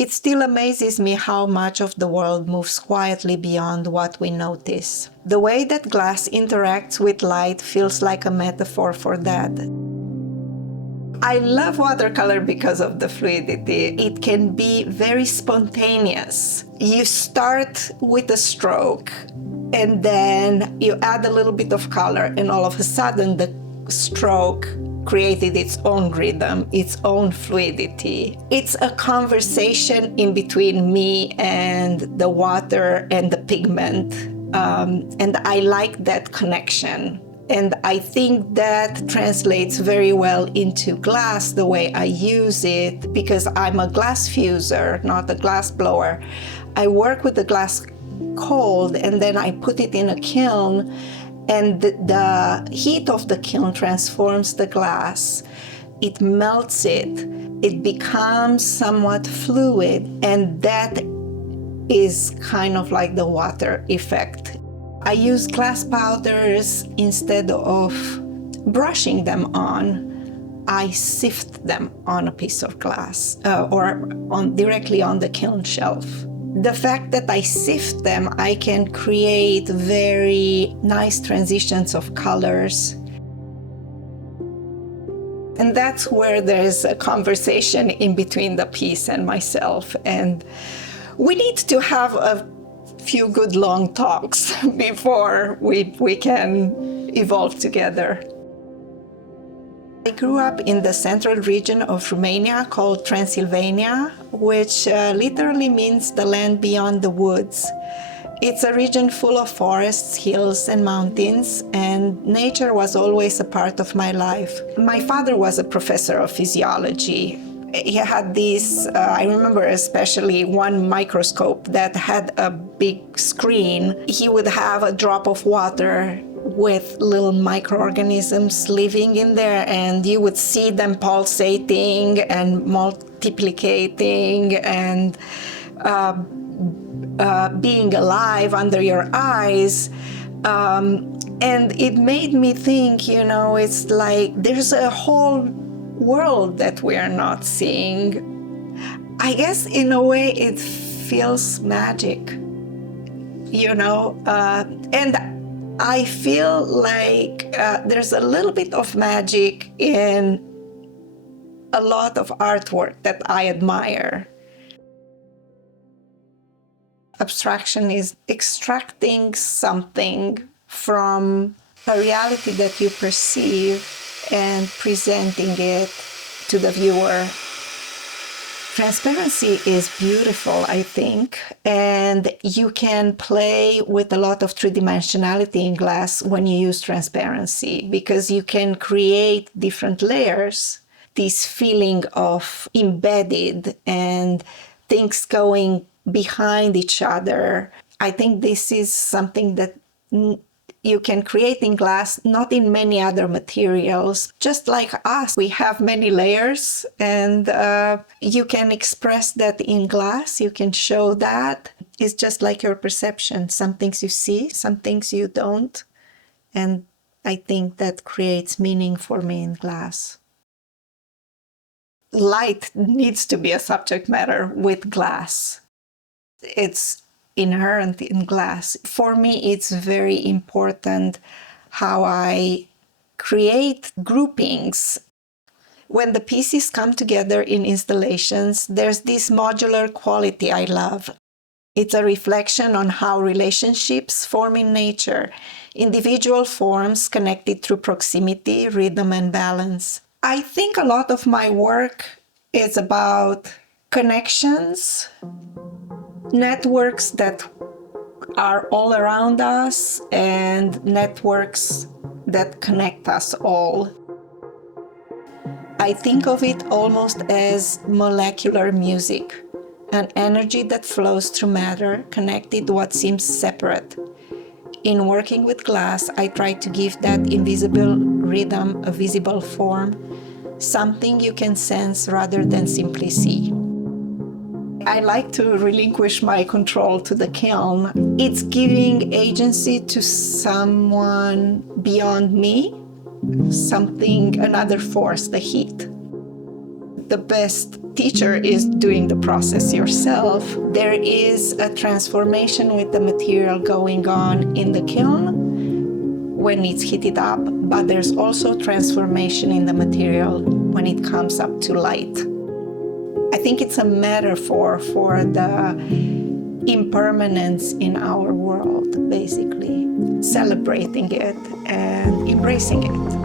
It still amazes me how much of the world moves quietly beyond what we notice. The way that glass interacts with light feels like a metaphor for that. I love watercolor because of the fluidity. It can be very spontaneous. You start with a stroke and then you add a little bit of color, and all of a sudden the stroke created its own rhythm, its own fluidity. It's a conversation in between me and the water and the pigment, and I like that connection. And I think that translates very well into glass, the way I use it, because I'm a glass fuser, not a glass blower. I work with the glass cold, and then I put it in a kiln, and the heat of the kiln transforms the glass. It melts it. It becomes somewhat fluid, and that is kind of like the water effect. I use glass powders instead of brushing them on. I sift them on a piece of glass or directly on the kiln shelf. The fact that I sift them, I can create very nice transitions of colors. And that's where there's a conversation in between the piece and myself. And we need to have a few good long talks before we can evolve together. I grew up in the central region of Romania called Transylvania, which literally means the land beyond the woods. It's a region full of forests, hills, and mountains, and nature was always a part of my life. My father was a professor of physiology. He had these, I remember especially one microscope that had a big screen. He would have a drop of water with little microorganisms living in there, and you would see them pulsating and multiplicating and being alive under your eyes. And it made me think, it's like there's a whole world that we are not seeing. I guess in a way it feels magic, and I feel like there's a little bit of magic in a lot of artwork that I admire. Abstraction is extracting something from a reality that you perceive and presenting it to the viewer. Transparency is beautiful, I think, and you can play with a lot of three-dimensionality in glass when you use transparency, because you can create different layers, this feeling of embedded and things going behind each other. I think this is something that you can create in glass, not in many other materials. Just like us, we have many layers, and you can express that in glass. You can show that. It's just like your perception. Some things you see, some things you don't. And I think that creates meaning for me in glass. Light needs to be a subject matter with glass. It's inherent in glass. For me, it's very important how I create groupings. When the pieces come together in installations, there's this modular quality I love. It's a reflection on how relationships form in nature, individual forms connected through proximity, rhythm, and balance. I think a lot of my work is about connections, networks that are all around us, and networks that connect us all. I think of it almost as molecular music, an energy that flows through matter, connected to what seems separate. In working with glass, I try to give that invisible rhythm a visible form, something you can sense rather than simply see. I like to relinquish my control to the kiln. It's giving agency to someone beyond me, something, another force, the heat. The best teacher is doing the process yourself. There is a transformation with the material going on in the kiln when it's heated up, but there's also transformation in the material when it comes up to light. I think it's a metaphor for the impermanence in our world, basically, celebrating it and embracing it.